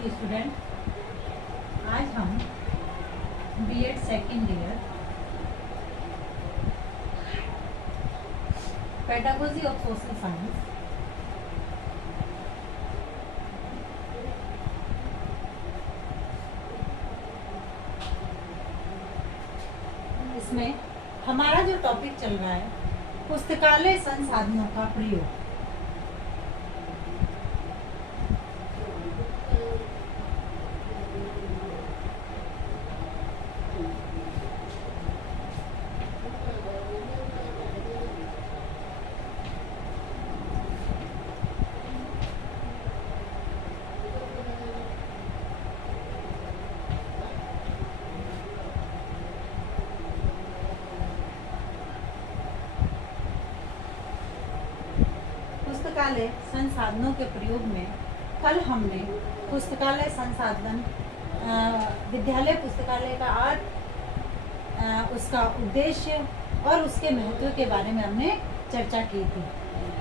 Morning student. आज हम B Ed second year pedagogy of social science इसमें हमारा जो टॉपिक चल रहा है पुस्तकालय संसाधनों का प्रयोग। पुस्तकालय संसाधनों के प्रयोग में कल हमने पुस्तकालय संसाधन विद्यालय पुस्तकालय का अर्थ, उसका उद्देश्य और उसके महत्व के बारे में हमने चर्चा की थी।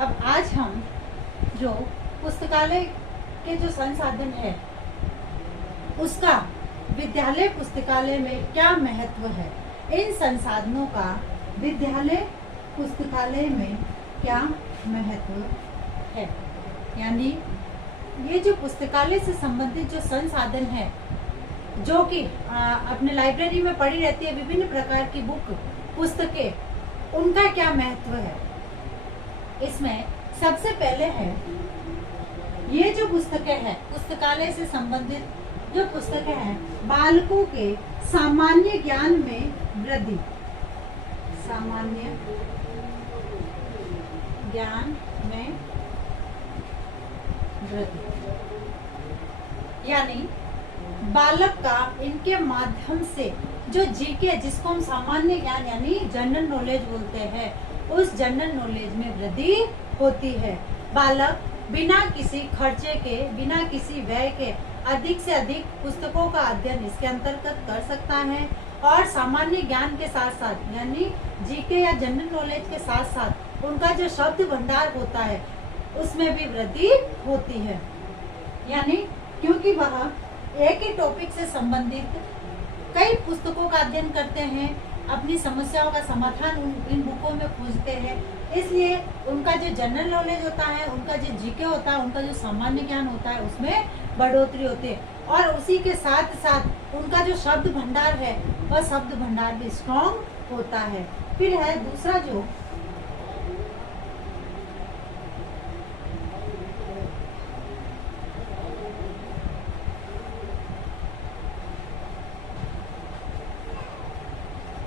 अब आज हम जो पुस्तकालय के जो संसाधन है उसका विद्यालय पुस्तकालय में क्या महत्व है, इन संसाधनों का विद्यालय पुस्तकालय में क्या महत्व है, यानी ये जो पुस्तकालय से संबंधित जो संसाधन है जो कि अपने लाइब्रेरी में पड़ी रहती है, विभिन्न प्रकार की बुक पुस्तकें, उनका क्या महत्व है। इसमें सबसे पहले है ये जो पुस्तकें हैं, पुस्तकालय से संबंधित जो पुस्तकें हैं, बालकों के सामान्य ज्ञान में वृद्धि, सामान्य ज्ञान में वृद्धि, यानी बालक का इनके माध्यम से जो जीके, जिसको हम सामान्य ज्ञान यानी जनरल नॉलेज बोलते हैं, उस जनरल नॉलेज में वृद्धि होती है। बालक बिना किसी खर्चे के, बिना किसी व्यय के अधिक से अधिक पुस्तकों का अध्ययन इसके अंतर्गत कर सकता है और सामान्य ज्ञान के साथ साथ यानी जीके या जनरल नॉलेज के साथ साथ उनका जो शब्द भंडार होता है उसमें भी वृद्धि होती है। यानी क्योंकि वह एक ही टॉपिक से संबंधित कई पुस्तकों का अध्ययन करते हैं, अपनी समस्याओं का समाधान इन बुकों में खोजते हैं, इसलिए उनका जो जनरल नॉलेज होता है, उनका जो जीके होता है, उनका जो सामान्य ज्ञान होता है उसमें बढ़ोतरी होती है और उसी के साथ साथ उनका जो शब्द भंडार है वह शब्द भंडार भी स्ट्रॉन्ग होता है। फिर है दूसरा जो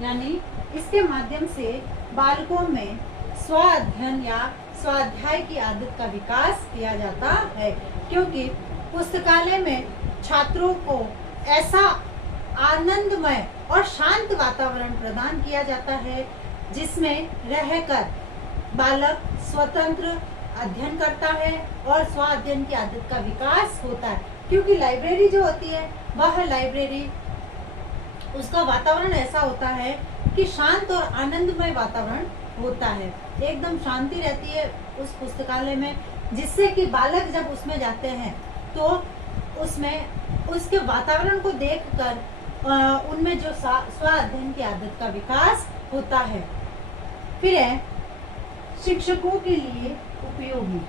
यानी इसके माध्यम से बालकों में स्व अध्ययन या स्वाध्याय की आदत का विकास किया जाता है, क्योंकि पुस्तकालय में छात्रों को ऐसा आनंदमय और शांत वातावरण प्रदान किया जाता है जिसमें रहकर बालक स्वतंत्र अध्ययन करता है और स्व अध्ययन की आदत का विकास होता है। क्योंकि लाइब्रेरी जो होती है वह लाइब्रेरी, उसका वातावरण ऐसा होता है कि शांत और आनंदमय वातावरण होता है, एकदम शांति रहती है उस पुस्तकालय में, जिससे कि बालक जब उसमें जाते हैं तो उसमें उसके वातावरण को देखकर उनमें जो स्व अध्ययन की आदत का विकास होता है। फिर है शिक्षकों के लिए उपयोगी,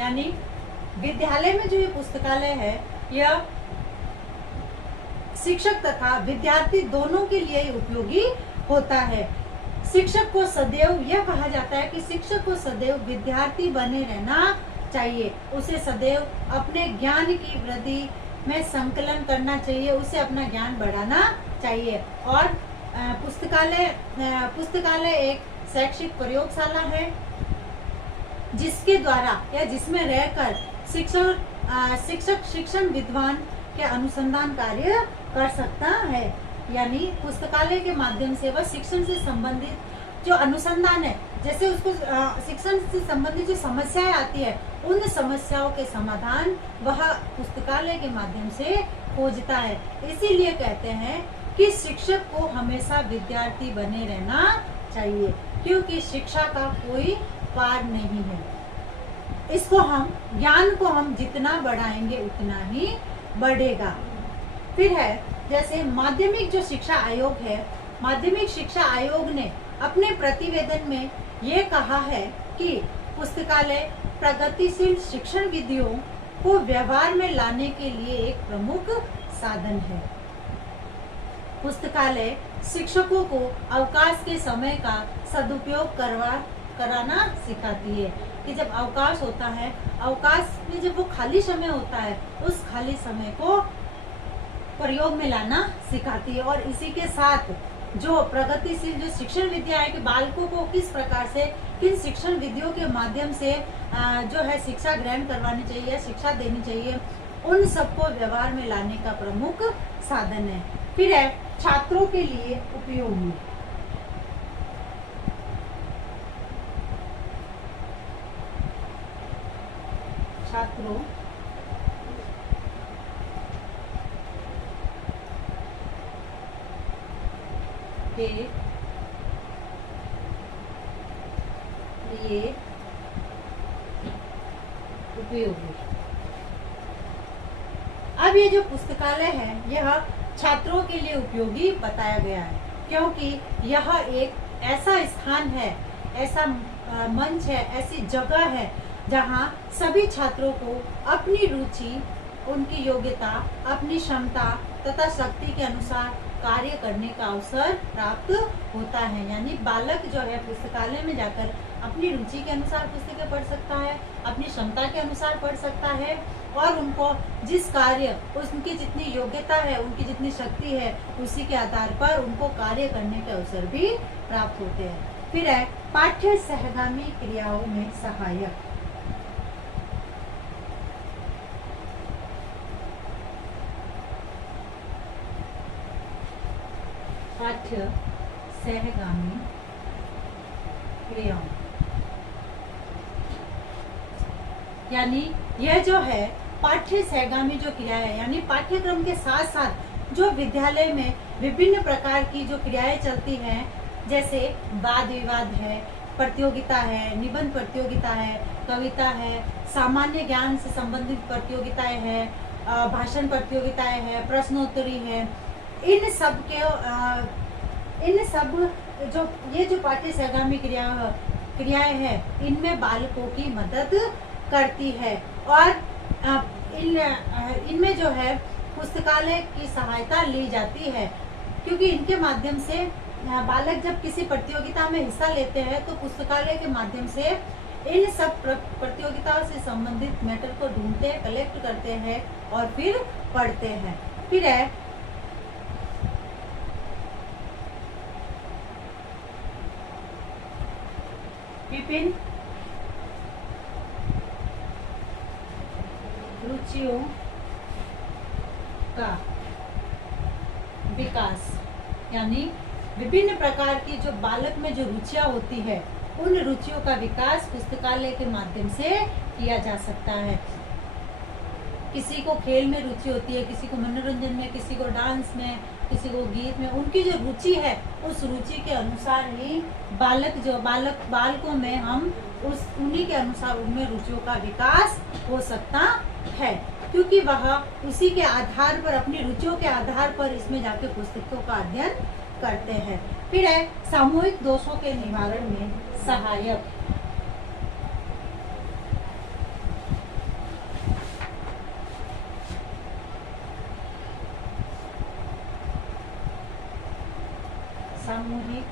यानी विद्यालय में जो ये पुस्तकालय है यह शिक्षक तथा विद्यार्थी दोनों के लिए उपयोगी होता है। शिक्षक को सदैव यह कहा जाता है कि शिक्षक को सदैव विद्यार्थी बने रहना चाहिए, उसे सदैव अपने ज्ञान की वृद्धि में संकलन करना चाहिए, उसे अपना ज्ञान बढ़ाना चाहिए। और पुस्तकालय एक शैक्षिक प्रयोगशाला है जिसके द्वारा या जिसमें रहकर शिक्षक शिक्षण विद्वान के अनुसंधान कार्य कर सकता है। यानी पुस्तकालय के माध्यम से वह शिक्षण से संबंधित जो अनुसंधान है जैसे उसको शिक्षण से संबंधित जो समस्याएं आती है, उन समस्याओं के समाधान वह पुस्तकालय के माध्यम से खोजता है। इसीलिए कहते हैं कि शिक्षक को हमेशा विद्यार्थी बने रहना चाहिए, क्योंकि शिक्षा का कोई पार नहीं है। इसको हम ज्ञान को हम जितना बढ़ाएंगे उतना ही बढ़ेगा। फिर है जैसे माध्यमिक जो शिक्षा आयोग है, माध्यमिक शिक्षा आयोग ने अपने प्रतिवेदन में ये कहा है कि पुस्तकालय प्रगतिशील शिक्षण विधियों को व्यवहार में लाने के लिए एक प्रमुख साधन है। पुस्तकालय शिक्षकों को अवकाश के समय का सदुपयोग कराना सिखाती है कि जब अवकाश होता है, अवकाश में जब वो खाली समय होता है, उस खाली समय को प्रयोग में लाना सिखाती है। और इसी के साथ जो प्रगतिशील जो शिक्षण विधियां है कि बालकों को किस प्रकार से किन शिक्षण विधियों के माध्यम से जो है शिक्षा ग्रहण करवानी चाहिए, शिक्षा देनी चाहिए, उन सबको व्यवहार में लाने का प्रमुख साधन है। फिर है छात्रों के लिए उपयोगी। छात्रों के लिए उपयोगी। अब ये जो पुस्तकालय है यह छात्रों के लिए उपयोगी बताया गया है, क्योंकि यह एक ऐसा स्थान है, ऐसा मंच है, ऐसी जगह है जहाँ सभी छात्रों को अपनी रुचि, उनकी योग्यता, अपनी क्षमता तथा शक्ति के अनुसार कार्य करने का अवसर प्राप्त होता है। यानी बालक जो है पुस्तकालय में जाकर अपनी रुचि के अनुसार पुस्तकें पढ़ सकता है, अपनी क्षमता के अनुसार पढ़ सकता है, और उनको जिस कार्य, उनकी जितनी योग्यता है, उनकी जितनी शक्ति है, उसी के आधार पर उनको कार्य करने के अवसर भी प्राप्त होते हैं। फिर है पाठ्य सहगामी क्रियाओं में सहायक। पाठ्य सहगामी क्रियाओं यानी यह जो है पाठ्य सहगामी जो क्रिया है, यानी पाठ्यक्रम के साथ साथ जो विद्यालय में विभिन्न प्रकार की जो क्रियाएं चलती हैं, जैसे वाद विवाद है, प्रतियोगिता है, निबंध प्रतियोगिता है, कविता है, सामान्य ज्ञान से संबंधित प्रतियोगिताएं हैं, भाषण प्रतियोगिताएं हैं, प्रश्नोत्तरी है, इन सब जो ये जो पाठ्य सहगामी क्रियाएं हैं, इनमें बालकों की मदद करती है। और इनमें जो है पुस्तकालय की सहायता ली जाती है, क्योंकि इनके माध्यम से बालक जब किसी प्रतियोगिता में हिस्सा लेते हैं तो पुस्तकालय के माध्यम से इन सब प्रतियोगिताओं से संबंधित मैटर को ढूंढते हैं, कलेक्ट करते हैं और फिर पढ़ते हैं। फिर है विभिन्न रुचियों का विकास, यानी विभिन्न प्रकार की जो बालक में जो रुचियां होती है, उन रुचियों का विकास पुस्तकालय के माध्यम से किया जा सकता है। किसी को खेल में रुचि होती है, किसी को मनोरंजन में, किसी को डांस में, किसी को गीत में, उनकी जो रुचि है उस रुचि के अनुसार ही बालकों में हम उन्हीं के अनुसार उनमें रुचियों का विकास हो सकता है, क्योंकि वह उसी के आधार पर, अपनी रुचियों के आधार पर इसमें जाके पुस्तकों का अध्ययन करते हैं। फिर है सामूहिक दोषों के निवारण में सहायक। सामूहिक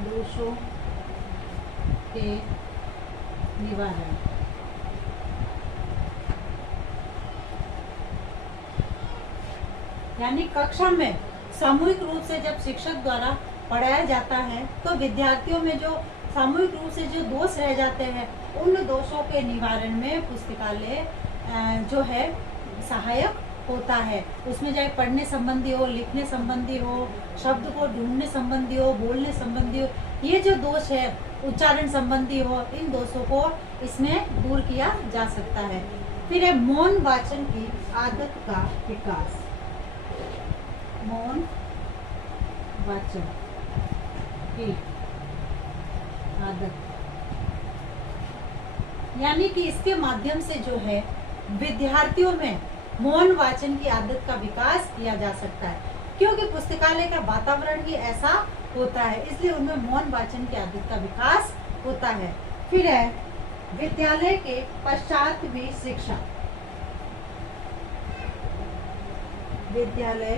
दोषों के निवारण। यानी कक्षा में सामूहिक रूप से जब शिक्षक द्वारा पढ़ाया जाता है तो विद्यार्थियों में जो सामूहिक रूप से जो दोष रह जाते हैं, उन दोषों के निवारण में पुस्तकालय जो है सहायक होता है। उसमें चाहे पढ़ने संबंधी हो, लिखने संबंधी हो, शब्द को ढूंढने संबंधी हो, बोलने संबंधी हो, ये जो दोष है उच्चारण संबंधी हो, इन दोषों को इसमें दूर किया जा सकता है। फिर है मौन वाचन की आदत का विकास। मौन वाचन की आदत, यानी कि इसके माध्यम से जो है विद्यार्थियों में मौन वाचन की आदत का विकास किया जा सकता है, क्योंकि पुस्तकालय का वातावरण ही ऐसा होता है, इसलिए उनमें मौन वाचन की आदत का विकास होता है। फिर है विद्यालय के पश्चात भी शिक्षा। विद्यालय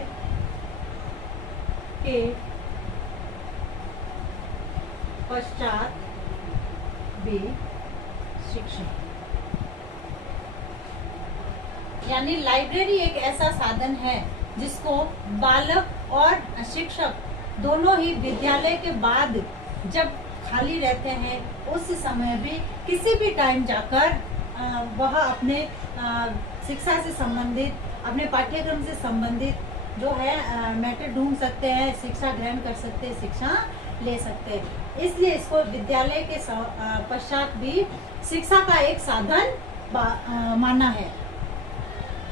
के पश्चात भी शिक्षा, यानी लाइब्रेरी एक ऐसा साधन है जिसको बालक और शिक्षक दोनों ही विद्यालय के बाद जब खाली रहते हैं उस समय भी किसी भी टाइम जाकर वह अपने शिक्षा से संबंधित, अपने पाठ्यक्रम से संबंधित जो है मैटर ढूंढ सकते हैं, शिक्षा ग्रहण कर सकते हैं, शिक्षा ले सकते हैं। इसलिए इसको विद्यालय के पश्चात भी शिक्षा का एक साधन माना है।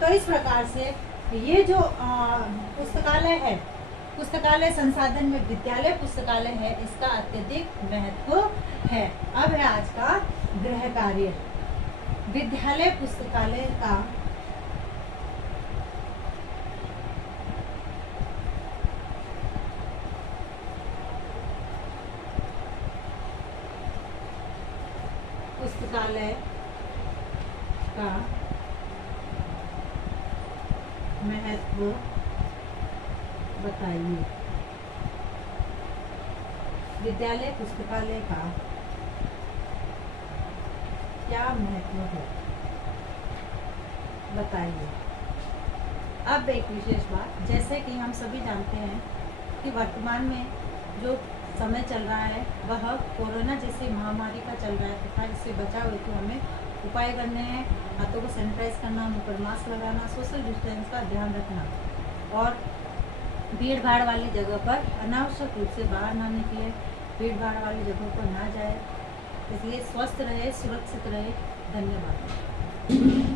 तो इस प्रकार से ये जो पुस्तकालय है, पुस्तकालय संसाधन में विद्यालय पुस्तकालय है, इसका अत्यधिक महत्व है। अब है आज का गृह कार्य। विद्यालय पुस्तकालय का पुस्तकालय का महत्व बताइए। विद्यालय पुस्तकालय का क्या महत्व है, बताइए। अब एक विशेष बात, जैसे कि हम सभी जानते हैं कि वर्तमान में जो समय चल रहा है वह कोरोना जैसी महामारी का चल रहा है तथा इससे बचाव हेतु हमें उपाय करने हैं। हाथों को सैनिटाइज करना, मुंह पर मास्क लगाना, सोशल डिस्टेंस का ध्यान रखना और भीड़ भाड़ वाली जगह पर अनावश्यक रूप से बाहर ना निकले, भीड़ भाड़ वाली जगहों पर ना जाए। इसलिए स्वस्थ रहे, सुरक्षित रहे। धन्यवाद।